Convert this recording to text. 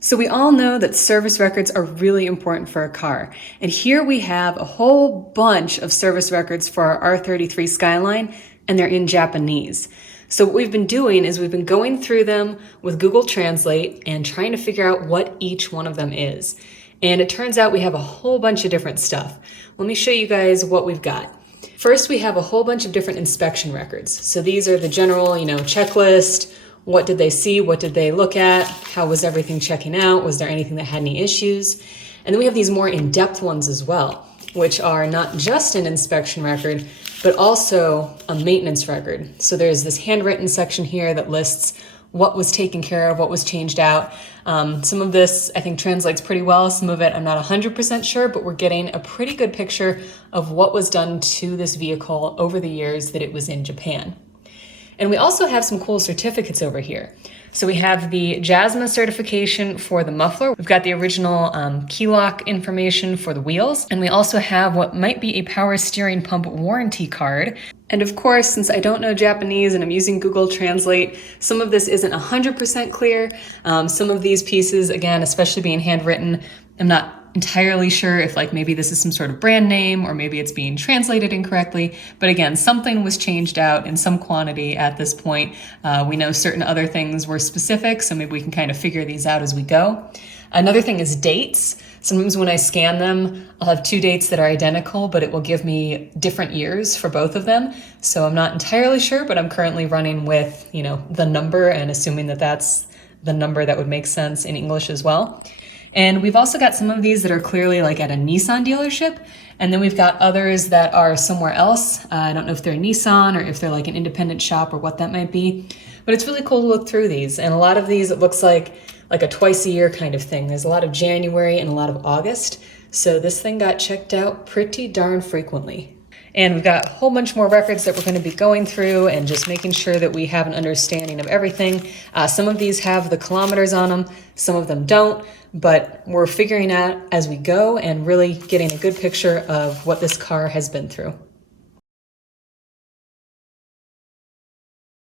So we all know that service records are really important for a car. And here we have a whole bunch of service records for our R33 Skyline, and they're in Japanese. So what we've been doing is we've been going through them with Google Translate and trying to figure out what each one of them is. And it turns out we have a whole bunch of different stuff. Let me show you guys what we've got. First, we have a whole bunch of different inspection records. So these are the general, checklist. What did they see? What did they look at? How was everything checking out? Was there anything that had any issues? And then we have these more in-depth ones as well, which are not just an inspection record, but also a maintenance record. So there's this handwritten section here that lists what was taken care of, what was changed out. Some of this I think translates pretty well. Some of it I'm not 100% sure, but we're getting a pretty good picture of what was done to this vehicle over the years that it was in Japan. And we also have some cool certificates over here. So we have the JASMA certification for the muffler. We've got the original key lock information for the wheels. And we also have what might be a power steering pump warranty card. And of course, since I don't know Japanese and I'm using Google Translate, some of this isn't 100% clear. Some of these pieces, again, especially being handwritten, I'm not entirely sure if maybe this is some sort of brand name or maybe it's being translated incorrectly. But again, something was changed out in some quantity at this point. We know certain other things were specific, so maybe we can kind of figure these out as we go. Another thing is dates. Sometimes when I scan them, I'll have two dates that are identical, but it will give me different years for both of them. So I'm not entirely sure, but I'm currently running with, the number and assuming that that's the number that would make sense in English as well. And we've also got some of these that are clearly at a Nissan dealership. And then we've got others that are somewhere else. I don't know if they're Nissan or if they're an independent shop or what that might be. But it's really cool to look through these. And a lot of these, it looks like a twice a year kind of thing. There's a lot of January and a lot of August. So this thing got checked out pretty darn frequently. And we've got a whole bunch more records that we're going to be going through and just making sure that we have an understanding of everything. Some of these have the kilometers on them, some of them don't, but we're figuring out as we go and really getting a good picture of what this car has been through.